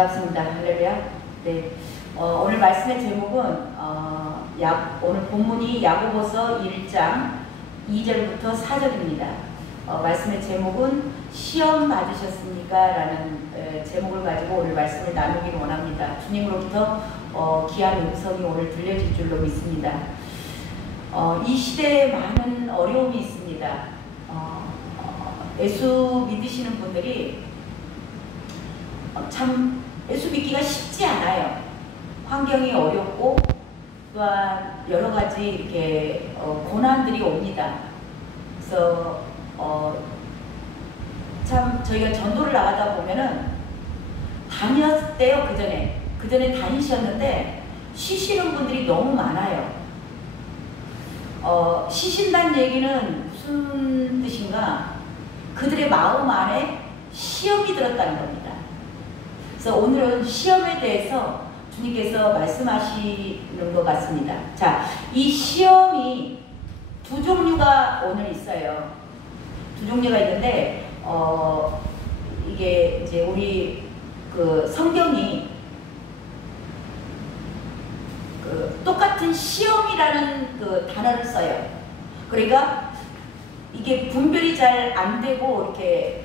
반갑습니다. 할렐루야. 네. 오늘 말씀의 제목은 오늘 본문이 야고보서 1장 2절부터 4절입니다. 말씀의 제목은 시험 받으셨습니까? 라는 제목을 가지고 오늘 말씀을 나누기를 원합니다. 주님으로부터 귀한 음성이 오늘 들려질 줄로 믿습니다. 이 시대에 많은 어려움이 있습니다. 예수 믿으시는 분들이 참 예수 믿기가 쉽지 않아요. 환경이 어렵고 또한 여러 가지 이렇게 고난들이 옵니다. 그래서 참 저희가 전도를 나가다 보면은 다녔을 때요, 그 전에 다니셨는데 쉬시는 분들이 너무 많아요. 쉬신다는 얘기는 무슨 뜻인가? 그들의 마음 안에 시험이 들었다는 겁니다. 그래서 오늘은 시험에 대해서 주님께서 말씀하시는 것 같습니다. 자, 이 시험이 두 종류가 오늘 있어요. 두 종류가 있는데, 이게 이제 우리 그 성경이 똑같은 시험이라는 그 단어를 써요. 그러니까 이게 분별이 잘 안 되고 이렇게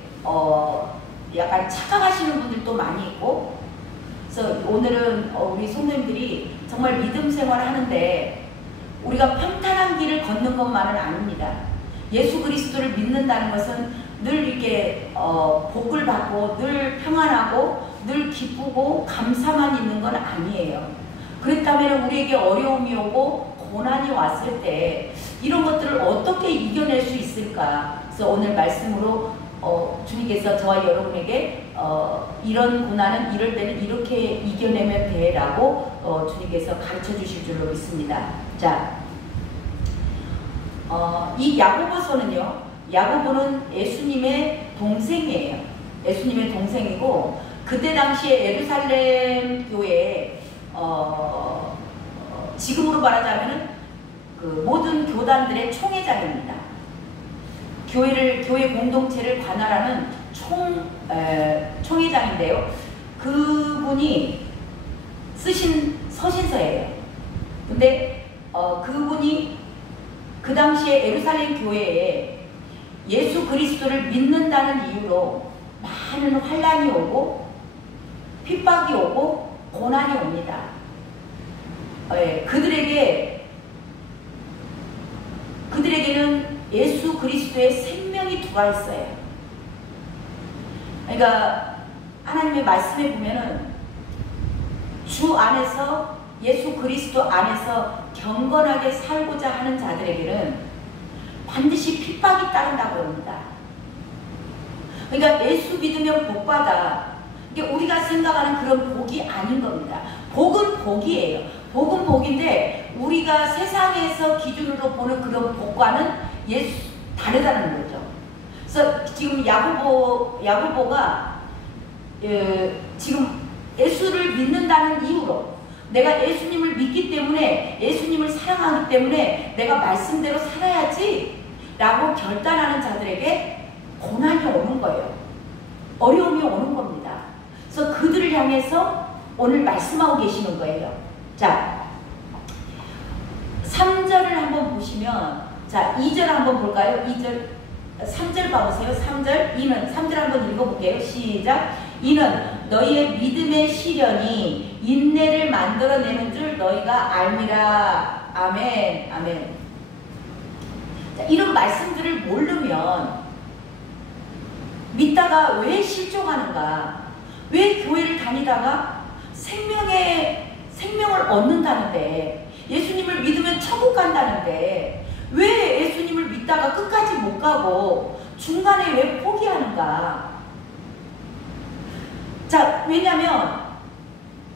약간 착각하시는 분들도 많이 있고, 그래서 오늘은 우리 성도님들이 정말 믿음 생활을 하는데 우리가 평탄한 길을 걷는 것만은 아닙니다. 예수 그리스도를 믿는다는 것은 늘 이렇게 복을 받고 늘 평안하고 늘 기쁘고 감사만 있는 건 아니에요. 그렇다면 우리에게 어려움이 오고 고난이 왔을 때 이런 것들을 어떻게 이겨낼 수 있을까? 그래서 오늘 말씀으로 주님께서 저와 여러분에게 이런 고난은 이럴 때는 이렇게 이겨내면 돼 라고 주님께서 가르쳐 주실 줄로 믿습니다. 자, 이 야고보서는요, 야고보는 예수님의 동생이에요. 예수님의 동생이고, 그때 당시에 예루살렘 교회에 지금으로 말하자면은 그 모든 교단들의 총회장입니다. 교회 공동체를 관할하는 총회장인데요. 그분이 쓰신 서신서예요. 근데 그분이 그 당시에 예루살렘 교회에 예수 그리스도를 믿는다는 이유로 많은 환난이 오고 핍박이 오고 고난이 옵니다. 그들에게는 예수 그리스도의 생명이 들어와 있어요. 그러니까 하나님의 말씀에 보면은 주 안에서 예수 그리스도 안에서 경건하게 살고자 하는 자들에게는 반드시 핍박이 따른다고 합니다. 그러니까 예수 믿으면 복받아. 이게 우리가 생각하는 그런 복이 아닌 겁니다. 복은 복이에요. 복은 복인데 우리가 세상에서 기준으로 보는 그런 복과는 다르다는 거죠. 그래서 지금 야고보가 지금 예수를 믿는다는 이유로 내가 예수님을 믿기 때문에 예수님을 사랑하기 때문에 내가 말씀대로 살아야지 라고 결단하는 자들에게 고난이 오는 거예요. 어려움이 오는 겁니다. 그래서 그들을 향해서 오늘 말씀하고 계시는 거예요. 자, 3절을 한번 보시면, 자, 2절 한번 볼까요? 3절 봐보세요. 3절 한번 읽어볼게요. 시작. 이는 너희의 믿음의 시련이 인내를 만들어내는 줄 너희가 알미라. 아멘. 아멘. 자, 이런 말씀들을 모르면 믿다가 왜 실종하는가? 왜 교회를 다니다가 생명을 얻는다는데, 예수님을 믿으면 천국 간다는데 왜 예수님을 믿다가 끝까지 못 가고 중간에 왜 포기하는가? 자, 왜냐면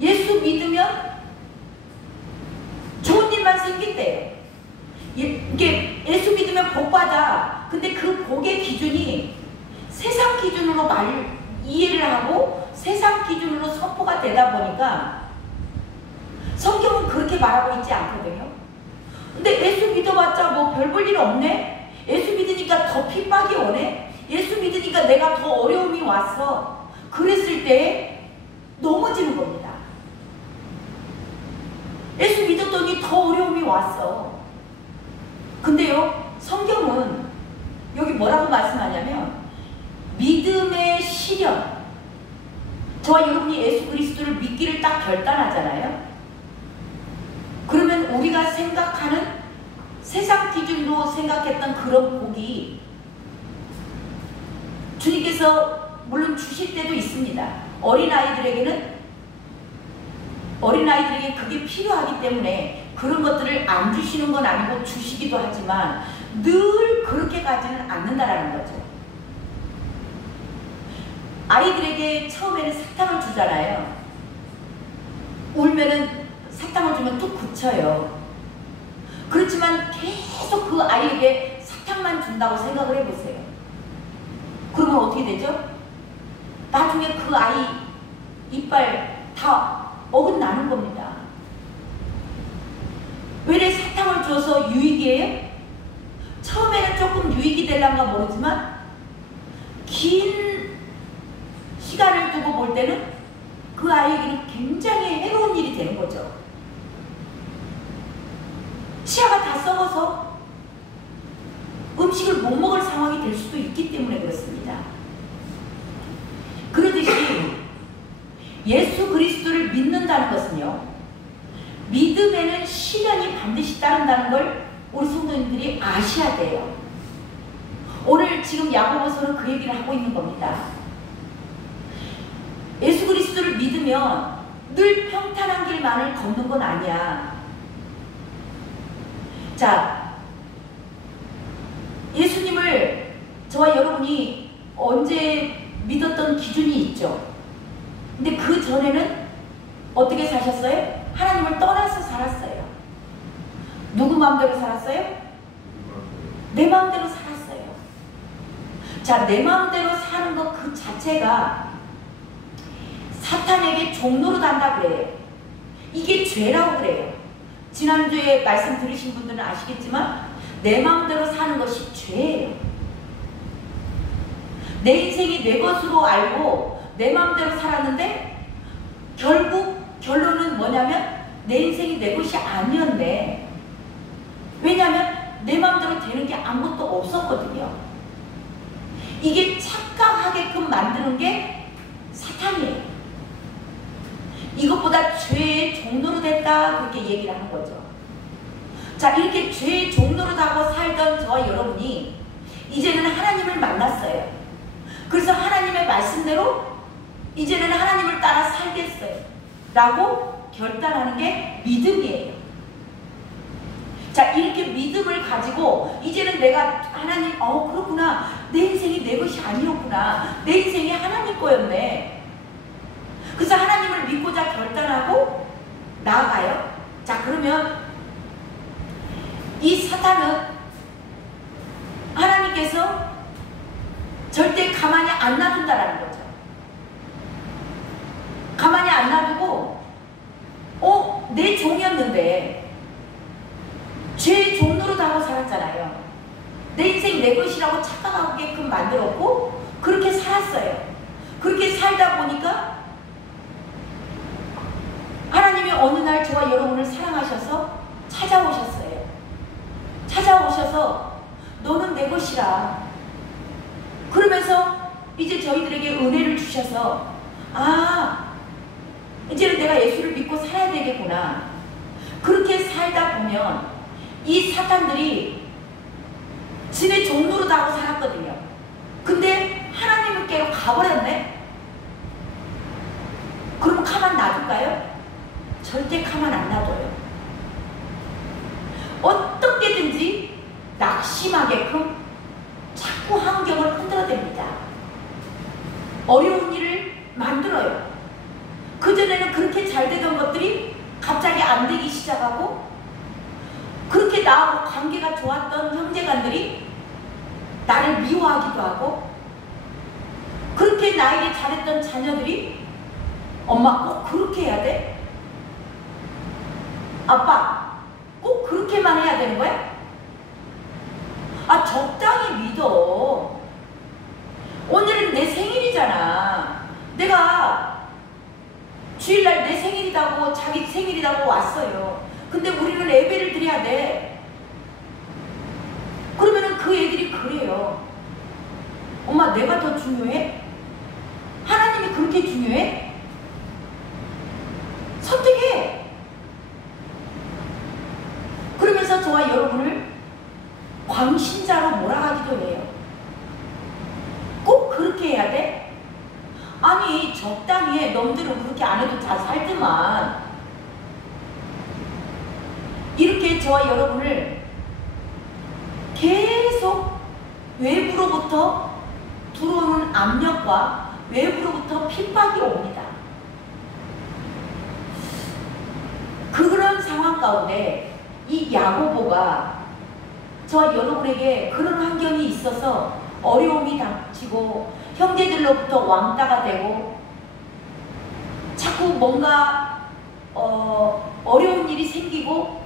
예수 믿으면 좋은 일만 생긴대요. 이게 예수 믿으면 복 받아. 근데 그 복의 기준이 세상 기준으로 이해를 하고 세상 기준으로 선포가 되다 보니까 성경은 그렇게 말하고 있지 않거든요. 근데 예수 믿어봤자 뭐 별 볼 일 없네? 예수 믿으니까 더 핍박이 오네? 예수 믿으니까 내가 더 어려움이 왔어. 그랬을 때 넘어지는 겁니다. 예수 믿었더니 더 어려움이 왔어. 근데요, 성경은 여기 뭐라고 말씀하냐면 믿음의 시련. 저와 여러분이 예수 그리스도를 믿기를 딱 결단하잖아요. 그러면 우리가 생각하는 세상 기준으로 생각했던 그런 복이 주님께서 물론 주실 때도 있습니다. 어린아이들에게 그게 필요하기 때문에 그런 것들을 안 주시는 건 아니고 주시기도 하지만 늘 그렇게 가지는 않는다라는 거죠. 아이들에게 처음에는 사탕을 주잖아요. 울면은 사탕을 주면 뚝 그쳐요. 그렇지만 계속 그 아이에게 사탕만 준다고 생각을 해보세요. 그러면 어떻게 되죠? 나중에 그 아이 이빨 다 어긋나는 겁니다. 왜 사탕을 줘서 유익이에요? 처음에는 조금 유익이 되려는가 모르지만 긴 시간을 두고 볼 때는 그 아이에게는 굉장히 해로운 일이 되는 거죠. 치아가 다 썩어서 음식을 못 먹을 상황이 될 수도 있기 때문에 그렇습니다. 그러듯이 예수 그리스도를 믿는다는 것은요, 믿음에는 시련이 반드시 따른다는 걸 우리 성도님들이 아셔야 돼요. 오늘 지금 야고보서는 그 얘기를 하고 있는 겁니다. 예수 그리스도를 믿으면 늘 평탄한 길만을 걷는 건 아니야. 자, 예수님을 저와 여러분이 언제 믿었던 기준이 있죠. 근데 그 전에는 어떻게 사셨어요? 하나님을 떠나서 살았어요. 누구 마음대로 살았어요? 내 마음대로 살았어요. 자, 내 마음대로 사는 것 그 자체가 사탄에게 종로로 단다 그래요. 이게 죄라고 그래요. 지난주에 말씀 들으신 분들은 아시겠지만 내 마음대로 사는 것이 죄예요. 내 인생이 내 것으로 알고 내 마음대로 살았는데 결국 결론은 뭐냐면 내 인생이 내 것이 아니었네. 왜냐하면 내 마음대로 되는 게 아무것도 없었거든요. 이게 착각하게끔 만드는 게 사탄이에요. 이것보다 죄의 종로로 됐다, 그렇게 얘기를 하는 거죠. 자, 이렇게 죄의 종로로 하고 살던 저와 여러분이 이제는 하나님을 만났어요. 그래서 하나님의 말씀대로 이제는 하나님을 따라 살겠어요 라고 결단하는 게 믿음이에요. 자, 이렇게 믿음을 가지고 이제는 내가 하나님, 그렇구나, 내 인생이 내 것이 아니었구나, 내 인생이 하나님 거였네. 그래서 하나님을 믿고자 결단하고 나아가요. 자, 그러면 이 사탄은 하나님께서 절대 가만히 안 놔둔다라는 거죠. 가만히 안 놔두고 내 종이었는데 죄의 종로로 하고 살았잖아요. 내 인생 내 것이라고 착각하게끔 만들었고 그렇게 살았어요. 그렇게 살다 보니까 하나님이 어느 날 저와 여러분을 사랑하셔서 찾아오셨어요. 찾아오셔서 너는 내 것이라. 그러면서 이제 저희들에게 은혜를 주셔서 이제는 내가 예수를 믿고 살아야 되겠구나. 그렇게 살다 보면 이 사탄들이 지네 종로로 하고 살았거든요. 근데 하나님께로 가버렸네? 그럼 가만 놔둘까요? 절대 가만 안 놔둬요. 어떻게든지 낙심하게끔 자꾸 환경을 흔들어댑니다. 어려운 일을 만들어요. 그전에는 그렇게 잘 되던 것들이 갑자기 안 되기 시작하고 그렇게 나하고 관계가 좋았던 형제간들이 나를 미워하기도 하고 그렇게 나에게 잘했던 자녀들이 엄마 꼭 그렇게 해야 돼? 아빠 꼭 그렇게만 해야 되는 거야? 적당히 믿어. 오늘은 내 생일이잖아. 내가 드리다고 왔어요. 근데 우리는 예배를 드려야 돼. 그러면은 그 애들이 그래요. 엄마, 내가 더 중요해? 하나님이 그렇게 중요해? 선택해. 그러면서 저와 여러분을 광신자로 몰아가기도 해요. 꼭 그렇게 해야 돼? 아니, 적당히 해. 놈들은 그렇게 안 해도 잘 살더만. 이렇게 저와 여러분을 계속 외부로부터 들어오는 압력과 외부로부터 핍박이 옵니다. 그런 상황 가운데 이 야고보가 저와 여러분에게 그런 환경이 있어서 어려움이 닥치고 형제들로부터 왕따가 되고 자꾸 뭔가 어려운 일이 생기고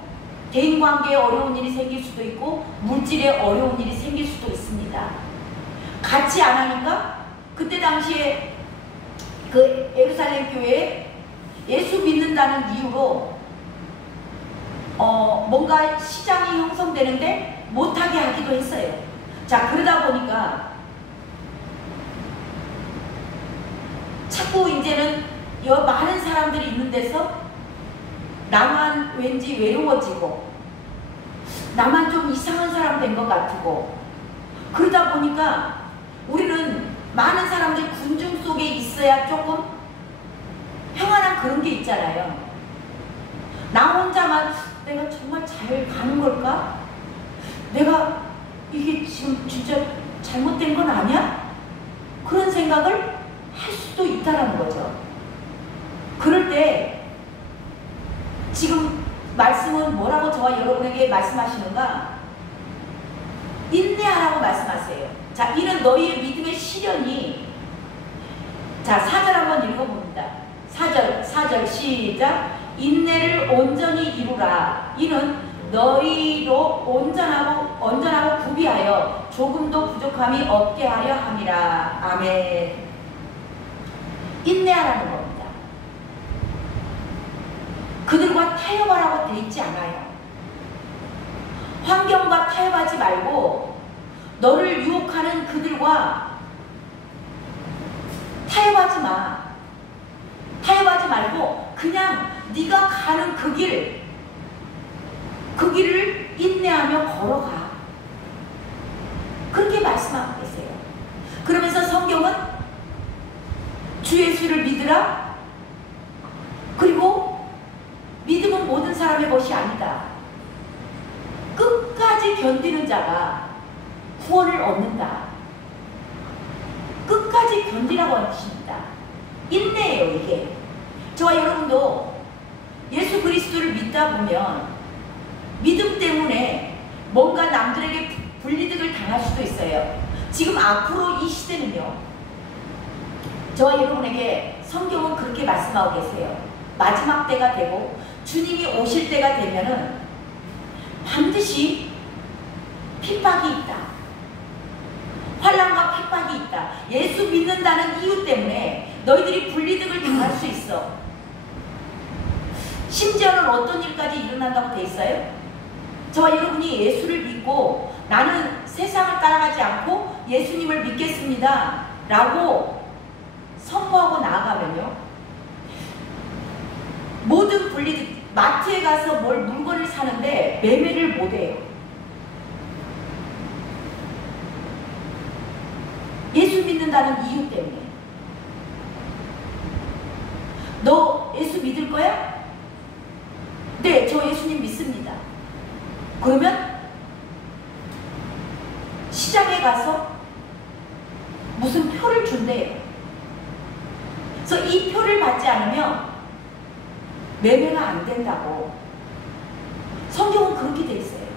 대인관계에 어려운 일이 생길 수도 있고 물질에 어려운 일이 생길 수도 있습니다. 같이 안 하니까 그때 당시에 그 예루살렘 교회에 예수 믿는다는 이유로 뭔가 시장이 형성되는데 못하게 하기도 했어요. 자, 그러다 보니까 자꾸 이제는 많은 사람들이 있는 데서 나만 왠지 외로워지고 나만 좀 이상한 사람 된 것 같고 그러다 보니까 우리는 많은 사람들 군중 속에 있어야 조금 평안한 그런 게 있잖아요. 나 혼자만 내가 정말 잘 가는 걸까? 내가 이게 지금 진짜 잘못된 건 아니야? 그런 생각을 할 수도 있다는 거죠. 그럴 때 지금 말씀은 뭐라고 저와 여러분에게 말씀하시는가? 인내하라고 말씀하세요. 자, 이는 너희의 믿음의 시련이, 자, 4절 한번 읽어봅니다. 4절 시작. 인내를 온전히 이루라. 이는 너희로 온전하고 구비하여 조금도 부족함이 없게 하려 함이라. 아멘. 인내하라는 겁니다. 그들과 타협하라고 돼 있지 않아요. 환경과 타협하지 말고 너를 유혹하는 그들과 타협하지 마. 타협하지 말고 그냥 네가 가는 그 길을 인내하며 걸어가. 그렇게 말씀하고 계세요. 그러면서 성경은 주 예수를 믿으라. 그리고 믿음은 모든 사람의 것이 아니다. 끝까지 견디는 자가 구원을 얻는다. 끝까지 견디라고 하십니다. 인내예요, 이게. 저와 여러분도 예수 그리스도를 믿다 보면 믿음 때문에 뭔가 남들에게 불이득을 당할 수도 있어요. 지금 앞으로 이 시대는요, 저와 여러분에게 성경은 그렇게 말씀하고 계세요. 마지막 때가 되고 주님이 오실 때가 되면은 반드시 핍박이 있다. 환난과 핍박이 있다. 예수 믿는다는 이유 때문에 너희들이 불이득을 당할 수 있어. 심지어는 어떤 일까지 일어난다고 돼 있어요? 저와 여러분이 예수를 믿고 나는 세상을 따라가지 않고 예수님을 믿겠습니다 라고 선포하고 나아가면요, 모든 불이득, 마트에 가서 물건을 사는데 매매를 못해요. 예수 믿는다는 이유 때문에. 너 예수 믿을 거야? 네, 저 예수님 믿습니다. 그러면 시장에 가서 무슨 표를 준대요. 그래서 이 표를 받지 않으면 매매가 안 된다고. 성경은 그렇게 돼 있어요.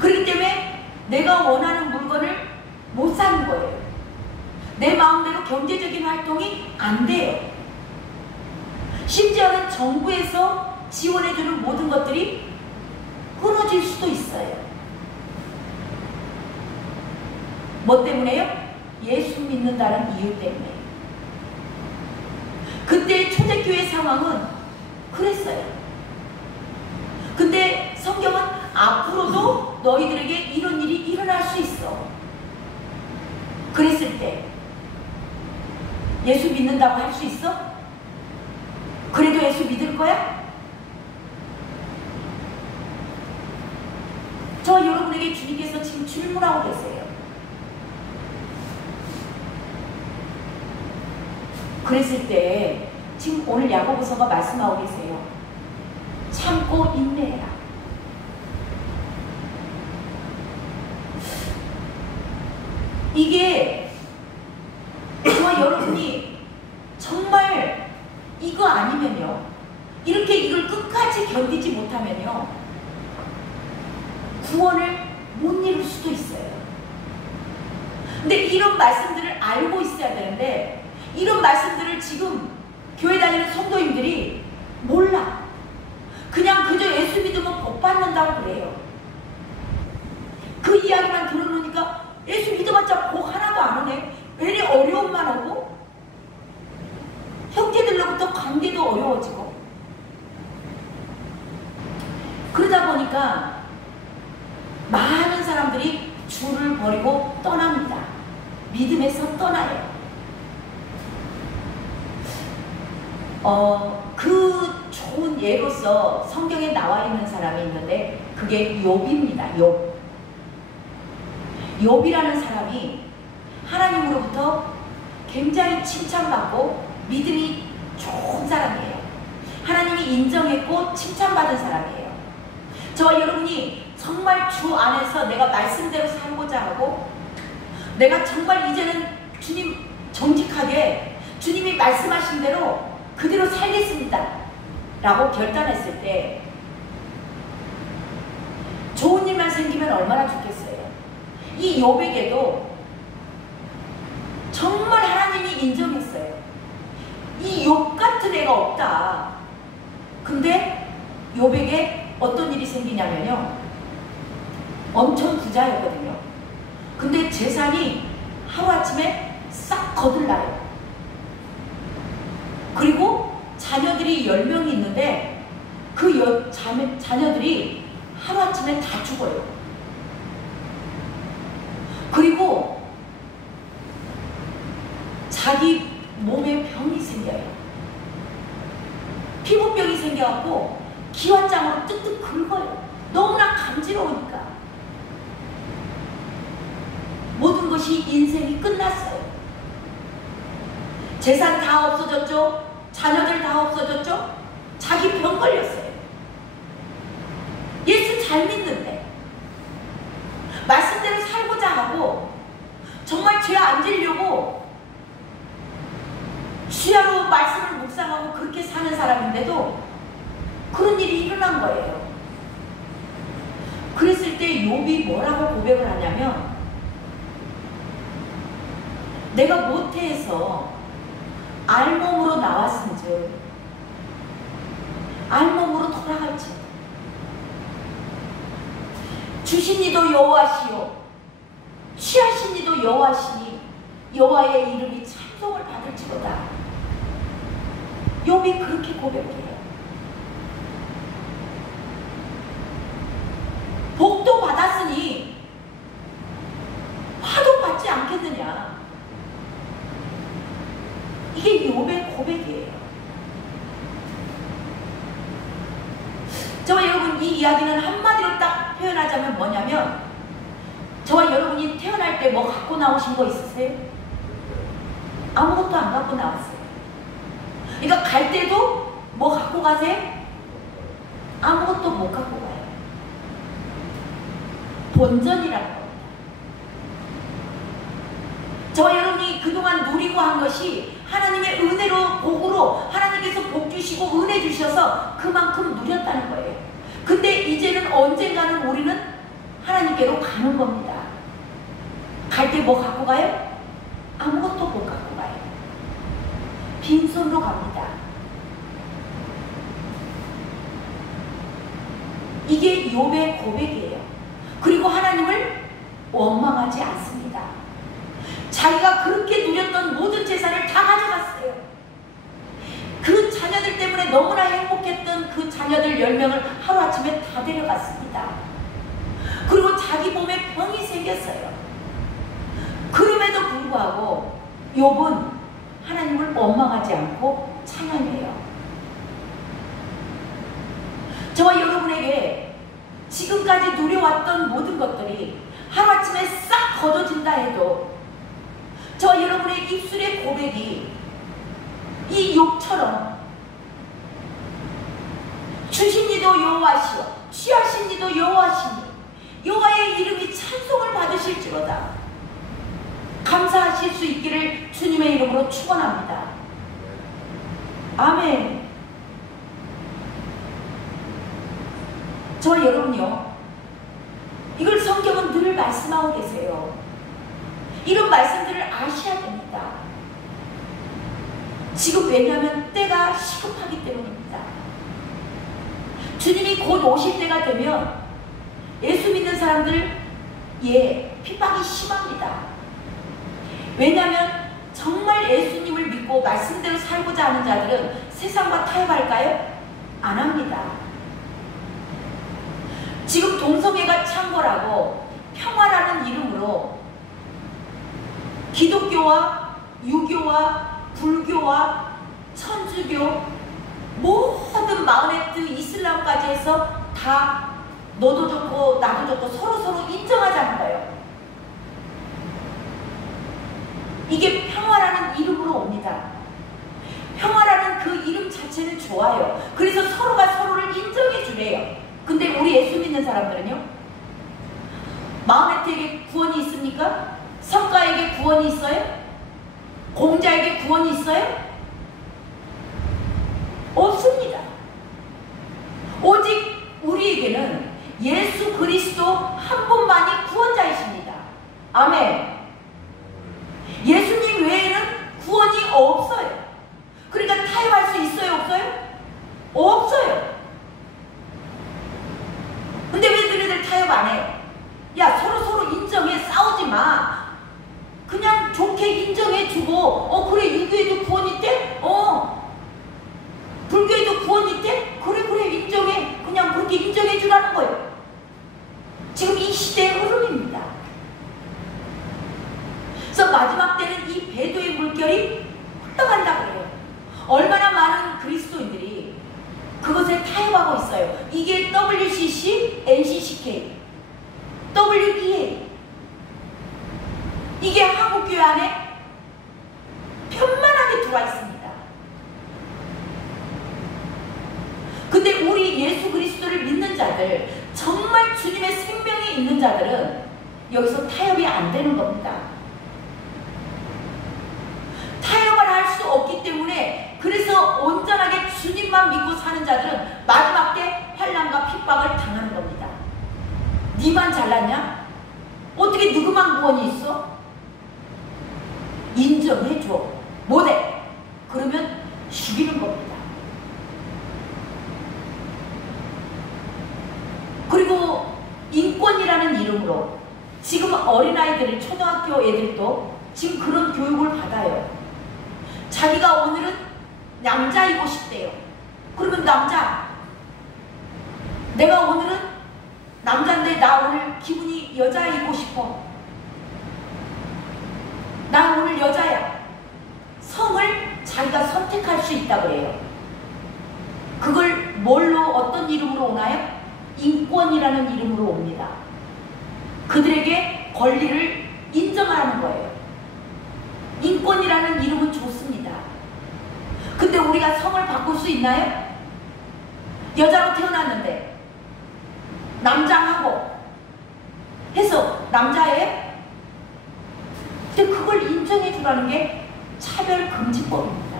그렇기 때문에 내가 원하는 물건을 못 사는 거예요. 내 마음대로 경제적인 활동이 안 돼요. 심지어는 정부에서 지원해주는 모든 것들이 끊어질 수도 있어요. 뭐 때문에요? 예수 믿는다는 이유 때문에. 그때 초대교회 상황은 그랬어요. 근데 성경은 앞으로도 너희들에게 이런 일이 일어날 수 있어. 그랬을 때 예수 믿는다고 할 수 있어? 그래도 예수 믿을 거야? 저 여러분에게 주님께서 지금 질문하고 계세요. 그랬을 때 지금 오늘 야고보서가 말씀하고 계세요. 참고 인내해라. 이게 저와 여러분이 정말 이거 아니면요, 이렇게 이걸 끝까지 견디지 못하면요, 구원을 못 이룰 수도 있어요. 근데 이런 말씀들을 알고 있어야 되는데, 이런 말씀들을 지금 교회 다니는 성도님들이 몰라. 그냥 그저 예수 믿으면 복 받는다고 그래요. 그 이야기만 들어놓으니까 예수 믿어봤자 복 하나도 안 오네. 왜 이리 어려움만 오고, 형제들로부터 관계도 어려워지고, 그러다 보니까 많은 사람들이 주를 버리고 떠납니다. 믿음에서 떠나요. 그 좋은 예로서 성경에 나와 있는 사람이 있는데 그게 욥입니다. 욥이라는 사람이 하나님으로부터 굉장히 칭찬받고 믿음이 좋은 사람이에요. 하나님이 인정했고 칭찬받은 사람이에요. 저와 여러분이 정말 주 안에서 내가 말씀대로 살고자 하고, 내가 정말 이제는 주님 정직하게 주님이 말씀하신 대로 그대로 살겠습니다 라고 결단했을 때 좋은 일만 생기면 얼마나 좋겠어요. 이 욥에게도 정말 하나님이 인정했어요. 이 욥 같은 애가 없다. 근데 욥에게 어떤 일이 생기냐면요, 엄청 부자였거든요. 근데 재산이 하루아침에 싹 거들나요. 그리고 자녀들이 10명이 있는데 그 자녀들이 하루아침에 다 죽어요. 그리고 자기 몸에 병이 생겨요. 피부병이 생겨갖고 기왓장으로 뜩뜩 긁어요. 너무나 간지러우니까. 모든 것이 인생이 끝났어요. 재산 다 없어졌죠. 자녀들 다 없어졌죠. 자기 병 걸렸어요. 예수 잘 믿는데, 말씀대로 살고자 하고, 정말 죄 안 지려고 주야로 말씀을 묵상하고 그렇게 사는 사람인데도 그런 일이 일어난 거예요. 그랬을 때 욥이 뭐라고 고백을 하냐면, 내가 모태에서 알몸으로 나왔은즉 알몸으로 돌아갈지, 주신 이도 여호와시요 취하신 이도 여호와시니 여호와의 이름이 찬송을 받을지로다. 욥이 그렇게 고백해요. 복도 받았으니 화도 받지 않겠느냐. 이게 욥의 고백이에요. 저와 여러분, 이 이야기는 한마디로 딱 표현하자면 뭐냐면, 저와 여러분이 태어날 때 뭐 갖고 나오신 거 있으세요? 아무것도 안 갖고 나왔어요. 그러니까 갈 때도 뭐 갖고 가세요? 아무것도 못 갖고 가요. 본전이라는 겁니다. 저와 여러분이 그동안 누리고 한 것이 하나님의 은혜로, 복으로 하나님께서 복 주시고 은혜 주셔서 그만큼 누렸다는 거예요. 근데 이제는 언젠가는 우리는 하나님께로 가는 겁니다. 갈 때 뭐 갖고 가요? 아무것도 못 갖고 가요. 빈손으로 갑니다. 이게 욥의 고백이에요. 그리고 하나님을 원망하지 않습니다. 자기가 그렇게 누렸던 모든 재산을 다 가져갔어요. 그 자녀들 때문에 너무나 행복했던 그 자녀 자녀들 10명을 하루아침에 다 데려갔습니다. 그리고 자기 몸에 병이 생겼어요. 그럼에도 불구하고 욥은 하나님을 원망하지 않고 찬양해요. 저와 여러분에게 지금까지 누려왔던 모든 것들이 하루아침에 싹 걷어진다 해도 저와 여러분의 입술의 고백이 이 욥처럼 주신 이도 여호와시오 취하신 이도 여호와시니 여호와의 이름이 찬송을 받으실지로다 감사하실 수 있기를 주님의 이름으로 축원합니다. 아멘. 저와 여러분요, 이걸 성경은 늘 말씀하고 계세요. 이런 말씀들을 아셔야 됩니다. 지금 왜냐하면 때가 시급하기 때문입니다. 주님이 곧 오실 때가 되면 예수 믿는 사람들 핍박이 심합니다. 왜냐하면 정말 예수님을 믿고 말씀대로 살고자 하는 자들은 세상과 타협할까요? 안 합니다. 지금 동성애가 창궐하고 평화라는 이름으로 기독교와 유교와 불교와 천주교 모든 마흐메트 이슬람까지 해서 다 너도 좋고 나도 좋고 서로서로 인정하자는 거예요. 이게 평화라는 이름으로 옵니다. 평화라는 그 이름 자체는 좋아요. 그래서 서로가 서로를 인정해 주래요. 근데 우리 예수 믿는 사람들은요, 마흐메트에게 구원이 있습니까? 성가에게 구원이 있어요? 공자에게 구원이 있어요? 없습니다. 오직 우리에게는 예수 그리스도 한 분만이 구원자이십니다. 아멘. 예수님 외에는 구원이 없어요. 그러니까 타협할 수 있어요? 없어요? 없어요. 근데 왜 너희들 타협 안 해요? 야, 서로 인정해. 싸우지 마. 그냥 좋게 인정해주고, 그래, 유교에도 구원 있대? 불교에도 구원 있대? 그래, 인정해. 그냥 그렇게 인정해주라는 거예요. 지금 이 시대의 흐름입니다. 그래서 마지막 때는 이 배도의 물결이 흘러간다고 그래요. 얼마나 많은 그리스도인들이 그것에 타협하고 있어요. 이게 WCC, NCCK, WEA. 이게 한국교회 안에 편만하게 들어와 있습니다. 근데 우리 예수 그리스도를 믿는 자들, 정말 주님의 생명이 있는 자들은 여기서 타협이 안 되는 겁니다. 타협을 할 수 없기 때문에, 그래서 온전하게 주님만 믿고 사는 자들은 마지막 때 환난과 핍박을 당하는 겁니다. 니만 잘났냐? 어떻게 누구만 구원이 있어? 인정해줘. 못해. 그러면 죽이는 겁니다. 그리고 인권이라는 이름으로 지금 어린아이들, 초등학교 애들도 지금 그런 교육을 받아요. 자기가 오늘은 남자이고 싶대요. 그러면 남자, 내가 오늘은 남자인데 나 오늘 기분이 여자이고 싶어. 나 오늘 여자야. 성을 자기가 선택할 수 있다고 그래요. 그걸 뭘로, 어떤 이름으로 오나요? 인권이라는 이름으로 옵니다. 그들에게 권리를 인정하라는 거예요. 인권이라는 이름은 좋습니다. 근데 우리가 성을 바꿀 수 있나요? 여자로 태어났는데 남자하고 해서 남자예요? 근데 그걸 인정해 주라는 게 차별금지법입니다.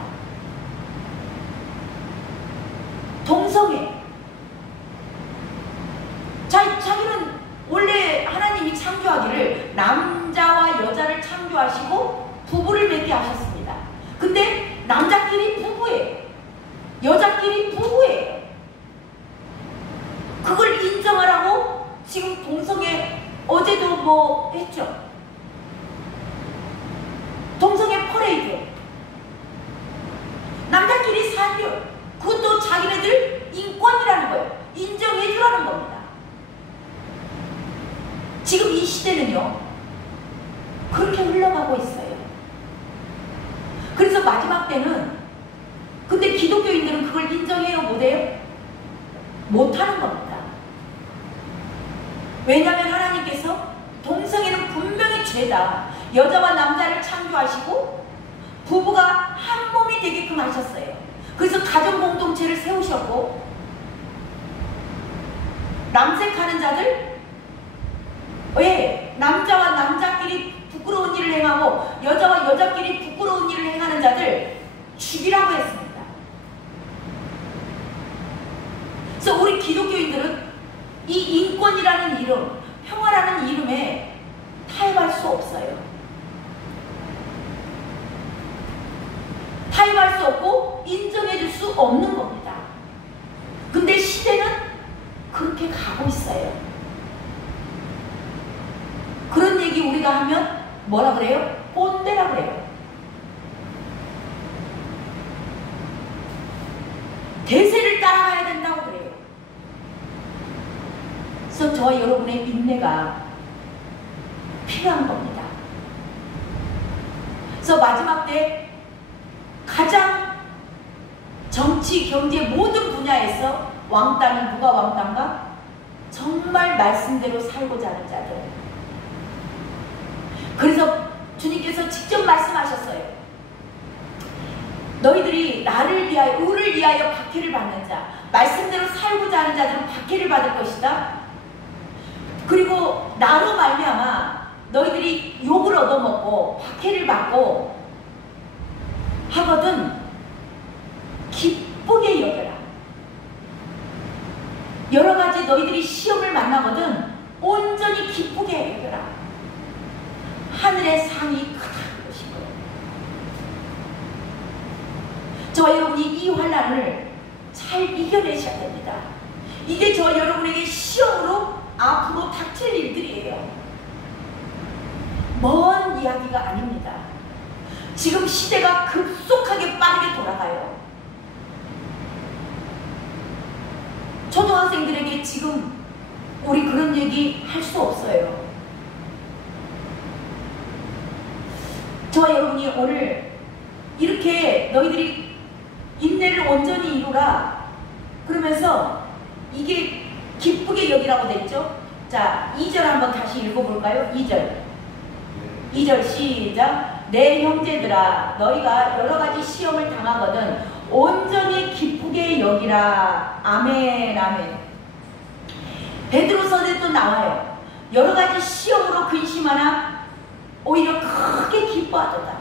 동성애. 자기는 원래 하나님이 창조하기를 남자와 여자를 창조하시고 부부를 맺게 하셨습니다. 근데 남자끼리 부부예요. 여자끼리 부부예요. 그걸 인정하라고 지금 동성애 어제도 뭐 했죠? 동성애 퍼레이드. 남자끼리 사귀어. 그것도 자기네들 인권이라는 지금 이 시대는요, 그렇게 흘러가고 있어요. 그래서 마지막 때는, 근데 기독교인들은 그걸 인정해요, 못해요? 못하는 겁니다. 왜냐하면 하나님께서 동성애는 분명히 죄다, 여자와 남자를 창조하시고 부부가 한 몸이 되게끔 하셨어요. 그래서 가정 공동체를 세우셨고, 남색하는 자들, 왜? 남자와 남자끼리 부끄러운 일을 행하고 여자와 여자끼리 부끄러운 일을 행하는 자들 죽이라고 했습니다. 그래서 우리 기독교인들은 이 인권이라는 이름, 평화라는 이름에 타협할 수 없어요. 타협할 수 없고 인정해줄 수 없는 겁니다. 근데 시대는 그렇게 가고 있어요. 그런 얘기 우리가 하면 뭐라 그래요? 꼰대라 그래요. 대세를 따라가야 된다고 그래요. 그래서 저와 여러분의 인내가 필요한 겁니다. 그래서 마지막 때 가장 정치, 경제 모든 분야에서 왕따는 누가 왕따인가? 정말 말씀대로 살고자 하는 자들. 그래서 주님께서 직접 말씀하셨어요. 너희들이 나를 위하여, 우를 위하여 박해를 받는 자, 말씀대로 살고자 하는 자들은 박해를 받을 것이다. 그리고 나로 말미암아 너희들이 욕을 얻어먹고 박해를 받고 하거든 기쁘게 여겨라. 여러 가지 너희들이 시험을 만나거든 온전히 기쁘게 여겨라. 하늘의 상이 크다는 것인 거예요. 저와 여러분이 이 환난을 잘 이겨내셔야 됩니다. 이게 저와 여러분에게 시험으로 앞으로 닥칠 일들이에요. 먼 이야기가 아닙니다. 지금 시대가 급속하게 빠르게 돌아가요. 초등학생들에게 지금 우리 그런 얘기 할 수 없어요. 저와 여러분이 오늘 이렇게 너희들이 인내를 온전히 이루라 그러면서 이게 기쁘게 여기라고 됐죠? 자, 2절 한번 다시 읽어볼까요? 2절 시작. 내 형제들아 너희가 여러가지 시험을 당하거든 온전히 기쁘게 여기라. 아멘 아멘. 베드로서에도 나와요. 여러가지 시험으로 근심하나 오히려 크게 기뻐하도다.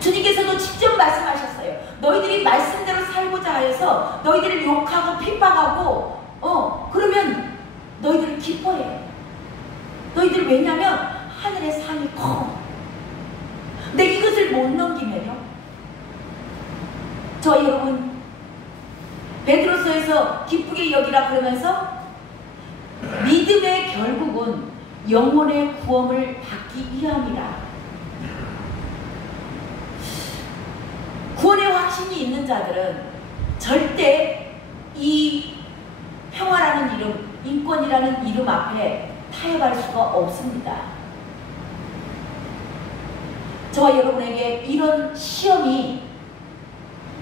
주님께서도 직접 말씀하셨어요. 너희들이 말씀대로 살고자 하여서 너희들을 욕하고 핍박하고 그러면 너희들을 기뻐해. 너희들 왜냐면 하늘의 상이 커. 근데 이것을 못 넘기면요, 저 여러분 베드로서에서 기쁘게 여기라 그러면서 믿음의 결국은 영혼의 구원을 받기 위함이라. 구원의 확신이 있는 자들은 절대 이 평화라는 이름, 인권이라는 이름 앞에 타협할 수가 없습니다. 저와 여러분에게 이런 시험이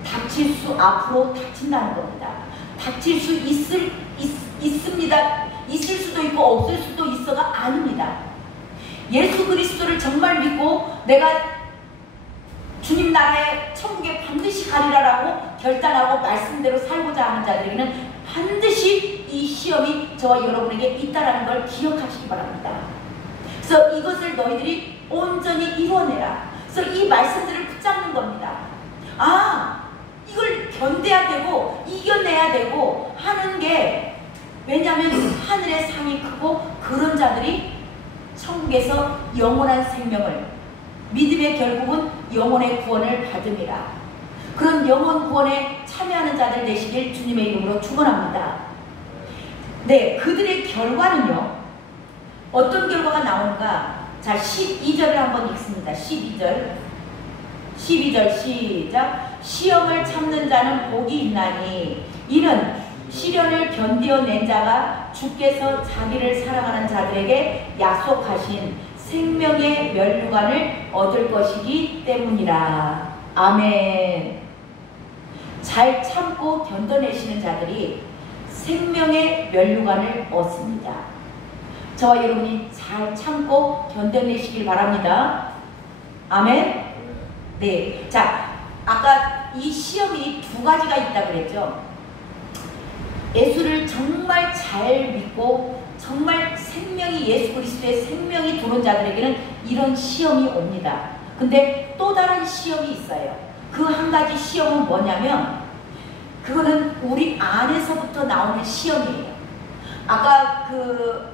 닥칠 수, 앞으로 닥친다는 겁니다. 닥칠 수 있습니다. 있을 수도 있고 없을 수도 있어가 아닙니다. 예수 그리스도를 정말 믿고 내가 주님 나라의 천국에 반드시 가리라라고 결단하고 말씀대로 살고자 하는 자들에게는 반드시 이 시험이 저와 여러분에게 있다라는 걸 기억하시기 바랍니다. 그래서 이것을 너희들이 온전히 이뤄내라. 그래서 이 말씀들을 붙잡는 겁니다. 아, 이걸 견뎌야 되고 이겨내야 되고 하는 게, 왜냐하면 하늘의 상이 크고 그런 자들이 천국에서 영원한 생명을, 믿음의 결국은 영혼의 구원을 받음이라. 그런 영혼 구원에 참여하는 자들 되시길 주님의 이름으로 축원합니다. 네, 그들의 결과는요, 어떤 결과가 나오는가? 자, 12절을 한번 읽습니다. 12절 시작. 시험을 참는 자는 복이 있나니 이는 시련을 견뎌낸 자가 주께서 자기를 사랑하는 자들에게 약속하신 생명의 면류관을 얻을 것이기 때문이라. 아멘. 잘 참고 견뎌내시는 자들이 생명의 면류관을 얻습니다. 저와 여러분이 잘 참고 견뎌내시길 바랍니다. 아멘. 네. 자, 아까 이 시험이 두 가지가 있다 그랬죠. 예수를 정말 잘 믿고 정말 생명이 예수 그리스도의 생명이 들어온 자들에게는 이런 시험이 옵니다. 근데 또 다른 시험이 있어요. 그 한 가지 시험은 뭐냐면 그거는 우리 안에서부터 나오는 시험이에요. 아까 그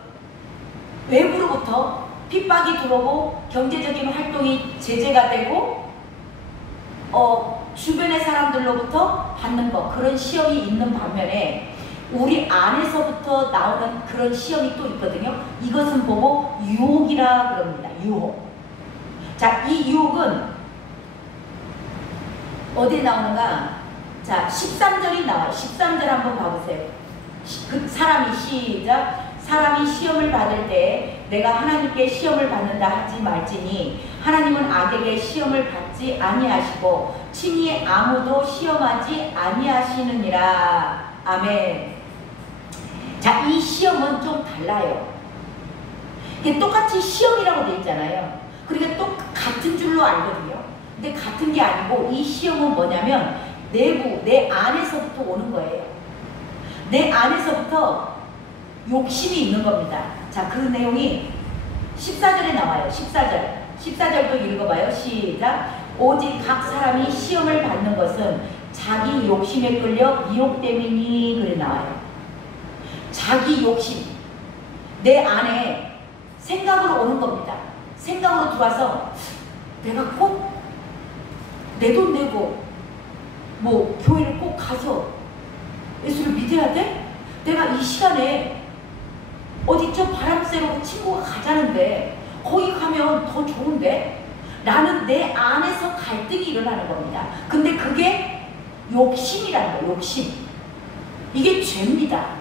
외부로부터 핍박이 들어오고 경제적인 활동이 제재가 되고 주변의 사람들로부터 받는 것, 그런 시험이 있는 반면에 우리 안에서부터 나오는 그런 시험이 또 있거든요. 이것은 보고 유혹이라 그럽니다. 유혹. 자, 이 유혹은 어디에 나오는가? 자, 13절이 나와요. 13절 한번 봐보세요. 그 사람이 시작. 사람이 시험을 받을 때 내가 하나님께 시험을 받는다 하지 말지니 하나님은 악에게 시험을 받지 아니하시고 친히 아무도 시험하지 아니하시느니라. 아멘. 자, 이 시험은 좀 달라요. 이게 똑같이 시험이라고 되어 있잖아요. 그러니까 또 같은 줄로 알거든요. 근데 같은 게 아니고 이 시험은 뭐냐면 내부, 내 안에서부터 오는 거예요. 내 안에서부터 욕심이 있는 겁니다. 자, 그 내용이 14절에 나와요. 14절도 읽어봐요. 시작. 오직 각 사람이 시험을 받는 것은 자기 욕심에 끌려 미혹됨이니. 그래 나와요. 자기 욕심, 내 안에 생각으로 오는 겁니다. 생각으로 들어와서 내가 꼭 내 돈 내고 뭐 교회를 꼭 가서 예수를 믿어야 돼? 내가 이 시간에 어디 저 바람 쐬러 친구가 가자는데 거기 가면 더 좋은데? 라는 내 안에서 갈등이 일어나는 겁니다. 근데 그게 욕심이라는 거예요. 욕심. 이게 죄입니다.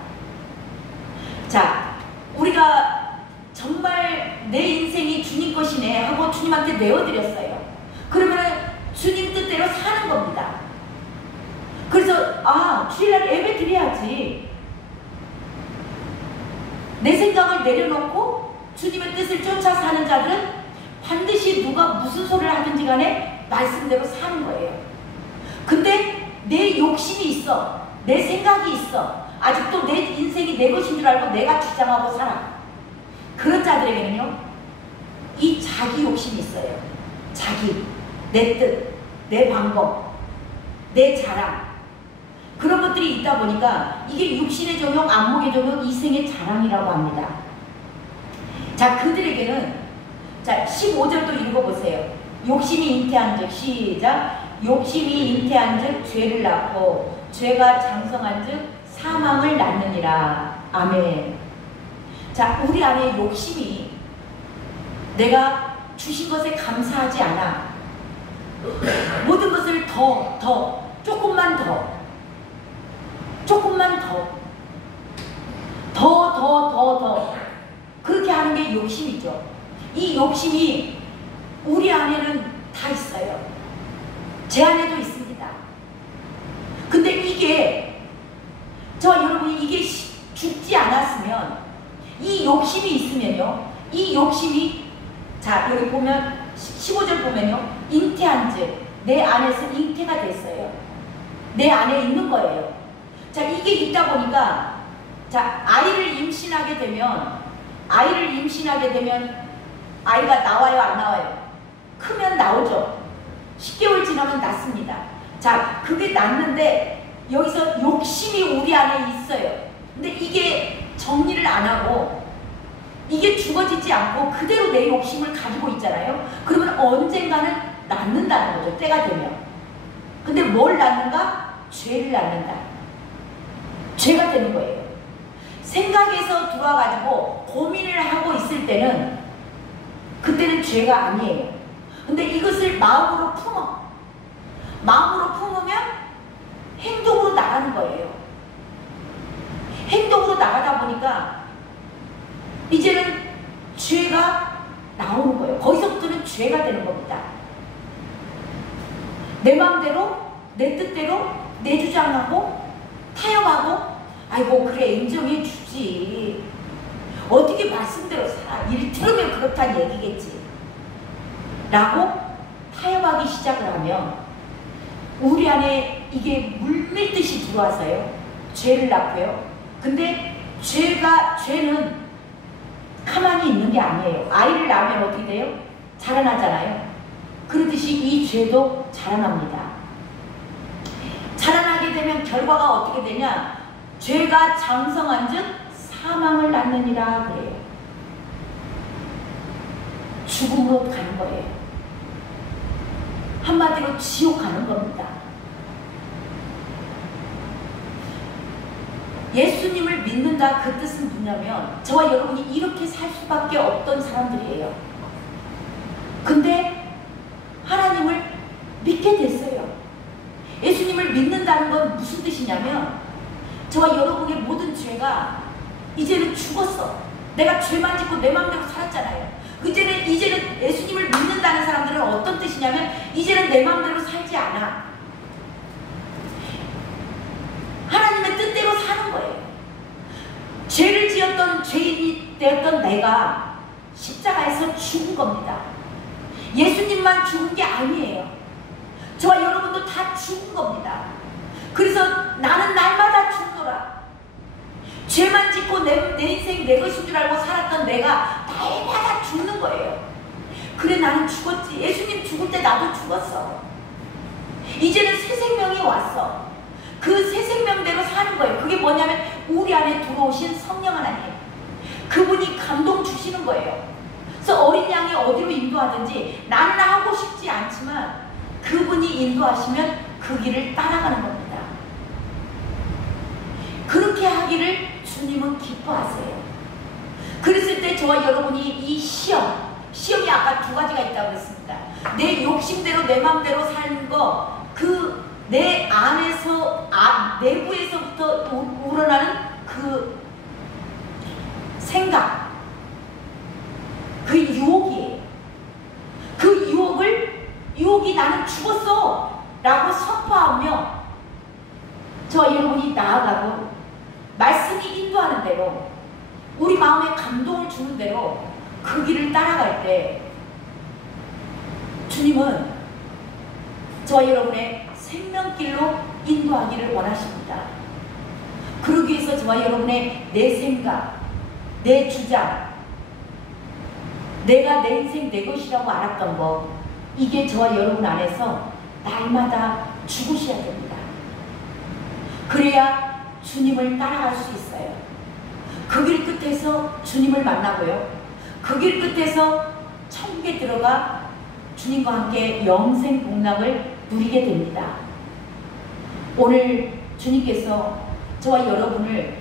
자, 우리가 정말 내 인생이 주님 것이네 하고 주님한테 내어드렸어요. 그러면 주님 뜻대로 사는 겁니다. 그래서 주일날 예배 드려야지. 내 생각을 내려놓고 주님의 뜻을 쫓아 사는 자들은 반드시 누가 무슨 소리를 하든지 간에 말씀대로 사는 거예요. 근데 내 욕심이 있어. 내 생각이 있어. 아직도 내 인생이 내 것인 줄 알고 내가 주장하고 살아. 그런 자들에게는요, 이 자기 욕심이 있어요. 자기, 내 뜻, 내 방법, 내 자랑. 그런 것들이 있다 보니까 이게 육신의 정욕, 안목의 정욕, 이생의 자랑이라고 합니다. 자, 그들에게는 자 15절도 읽어보세요. 욕심이 잉태한 즉 시작. 욕심이 잉태한 즉 죄를 낳고 죄가 장성한 즉 사망을 낳느니라. 아멘. 자, 우리 안에 욕심이 내가 주신 것에 감사하지 않아. 모든 것을 조금만 더 그렇게 하는 게 욕심이죠. 이 욕심이 우리 안에는 다 있어요. 제 안에도 있습니다. 근데 이게 여러분이 이게 죽지 않았으면, 이 욕심이 있으면요, 이 욕심이 자 여기 보면 15절 보면요, 잉태한 즉 내 안에서 잉태가 됐어요. 내 안에 있는 거예요. 자, 이게 있다 보니까 자 아이를 임신하게 되면 아이가 나와요, 안 나와요? 크면 나오죠. 10개월 지나면 낳습니다. 자, 그게 낳는데 여기서 욕심이 우리 안에 있어요. 근데 이게 정리를 안 하고 이게 죽어지지 않고 그대로 내 욕심을 가지고 있잖아요. 그러면 언젠가는 낳는다는 거죠. 때가 되면. 근데 뭘 낳는가? 죄를 낳는다. 죄가 되는 거예요. 생각에서 들어와가지고 고민을 하고 있을 때는 그때는 죄가 아니에요. 근데 이것을 마음으로 품어. 마음으로 품으면 행동으로 나가는 거예요. 행동으로 나가다 보니까 이제는 죄가 나오는 거예요. 거기서부터는 죄가 되는 겁니다. 내 마음대로, 내 뜻대로, 내 주장하고 타협하고, 아이고 그래 인정해 주지, 어떻게 말씀대로 살아, 이를테면 그렇다는 얘기겠지 라고 타협하기 시작을 하면 우리 안에 이게 물밀듯이 들어와서요 죄를 낳고요. 근데 죄는 가만히 있는 게 아니에요. 아이를 낳으면 어떻게 돼요? 자라나잖아요. 그렇듯이 이 죄도 자라납니다. 자라나게 되면 결과가 어떻게 되냐? 죄가 장성한 즉 사망을 낳느니라 그래요. 죽음으로 가는 거예요. 한마디로 지옥 가는 겁니다. 예수님을 믿는다 그 뜻은 뭐냐면 저와 여러분이 이렇게 살 수밖에 없던 사람들이에요. 근데 하나님을 믿게 됐어요. 예수님을 믿는다는 건 무슨 뜻이냐면 저와 여러분의 모든 죄가 이제는 죽었어. 내가 죄만 짓고 내 마음대로 살았잖아요. 이제는 예수님을 믿는다는 사람들은 어떤 뜻이냐면 이제는 내 마음대로 살지 않아. 하나님의 뜻대로 사는 거예요. 죄를 지었던 죄인이 되었던 내가 십자가에서 죽은 겁니다. 예수님만 죽은 게 아니에요. 저와 여러분도 다 죽은 겁니다. 그래서 나는 날마다 죽노라. 죄만 짓고 내 인생 내 것인 줄 알고 살았던 내가 날마다 죽는 거예요. 그래 나는 죽었지. 예수님 죽을 때 나도 죽었어. 이제는 새 생명이 왔어. 그 새 생명대로 사는 거예요. 그게 뭐냐면 우리 안에 들어오신 성령 하나님, 그분이 감동 주시는 거예요. 그래서 어린 양이 어디로 인도하든지 나는 하고 싶지 않지만 그분이 인도하시면 그 길을 따라가는 겁니다. 그렇게 하기를 주님은 기뻐하세요. 그랬을 때 저와 여러분이 이 시험이 아까 두 가지가 있다고 했습니다. 내 욕심대로 내 마음대로 사는 거, 그 내 안에서 내부에서부터 우러나는 그 생각, 그 유혹이에요. 그 유혹이 나는 죽었어 라고 선포하며 저와 여러분이 나아가고 말씀이 인도하는 대로 우리 마음에 감동을 주는 대로 그 길을 따라갈 때 주님은 저와 여러분의 생명길로 인도하기를 원하십니다. 그러기 위해서 저와 여러분의 내 생각, 내 주장, 내가 내 인생 내 것이라고 알았던 거, 이게 저와 여러분 안에서 날마다 죽으셔야 됩니다. 그래야 주님을 따라갈 수 있어요. 그 길 끝에서 주님을 만나고요. 그 길 끝에서 천국에 들어가 주님과 함께 영생 복락을 누리게 됩니다. 오늘 주님께서 저와 여러분을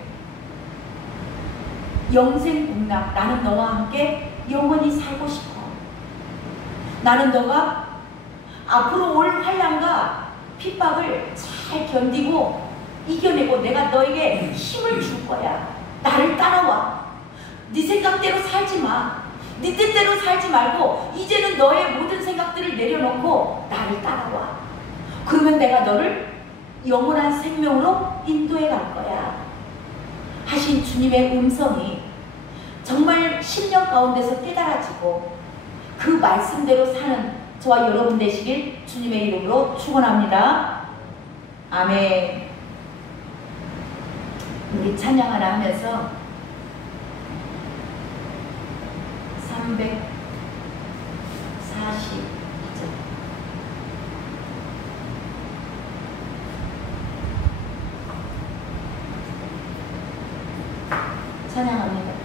영생 복락, 나는 너와 함께 영원히 살고 싶어. 나는 너가 앞으로 올 환난과 핍박을 잘 견디고 이겨내고 내가 너에게 힘을 줄 거야. 나를 따라와. 네 생각대로 살지 마. 네 뜻대로 살지 말고 이제는 너의 모든 생각들을 내려놓고 나를 따라와. 그러면 내가 너를 영원한 생명으로 인도해 갈 거야 하신 주님의 음성이 정말 심령 가운데서 깨달아지고 그 말씀대로 사는 저와 여러분 되시길 주님의 이름으로 축원합니다. 아멘. 우리 찬양 하나 하면서 340 찬양합니다.